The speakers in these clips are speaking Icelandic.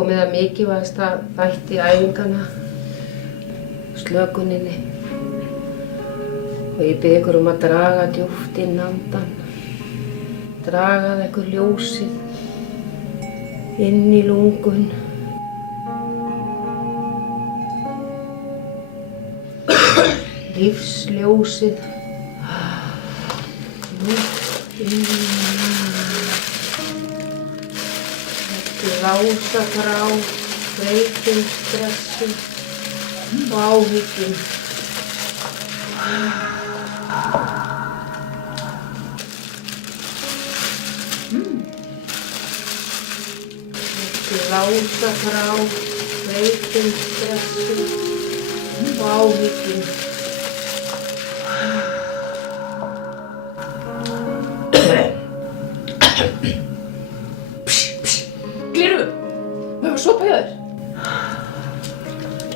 komið að mikilvægasta þætti æfinganna, slökuninni. Og ég bið ykkur að draga djúpt inn andann. Dragað ykkur ljósið inn í lungun. Lífsljósið. Inn. Lása frá þreytum, stressum og áhyggjum. Lása frá þreytum, stressum og áhyggjum.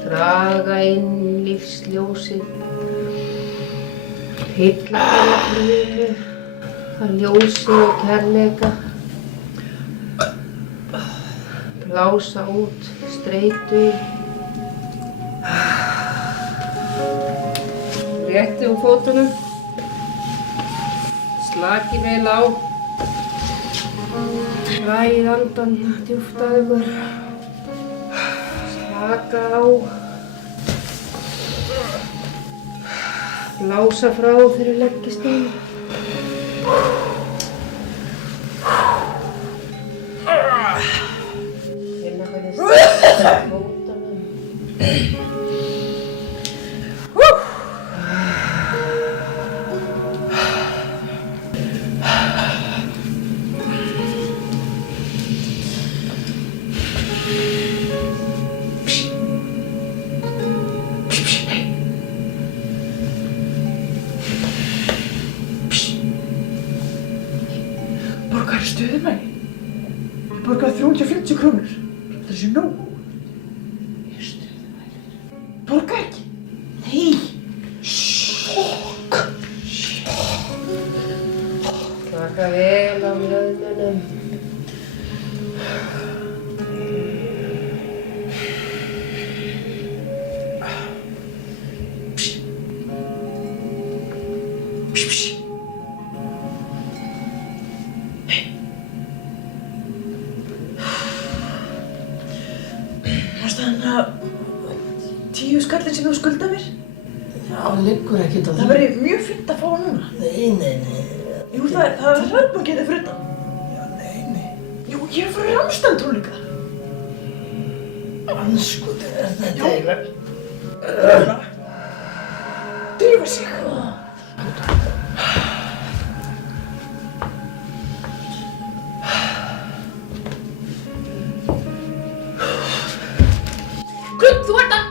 Draga inn lífsljósið, fylla þeirra pröfu af ljósi og kærleika, blása út streitu, rétti úr fótunum, slakið vel á, dragið andann djúpt að ykkur. Slaka á, blása frá þegar leggist inn. Finna hvernig styrkja fótunum. Borgaðu stöðumæli. Ég borgaði 350 krónur. Það sé nóg. Ég er stöðumæli. Borgaðu ekki? Nei. Fokk. Slaka vel á mjöðmunum. Varstu þannig að 10 skallin sem þú skulda mér? Það liggur ekkert á því. Það væri mjög fínt að fá núna. Nei. Jú, það er hraðbankið fyrir utan. Já, nei. Jú, ég er frá Ramstein tónleika. Andskoti er þetta Jú. eiginlega. Drífa sig. Þú ert að...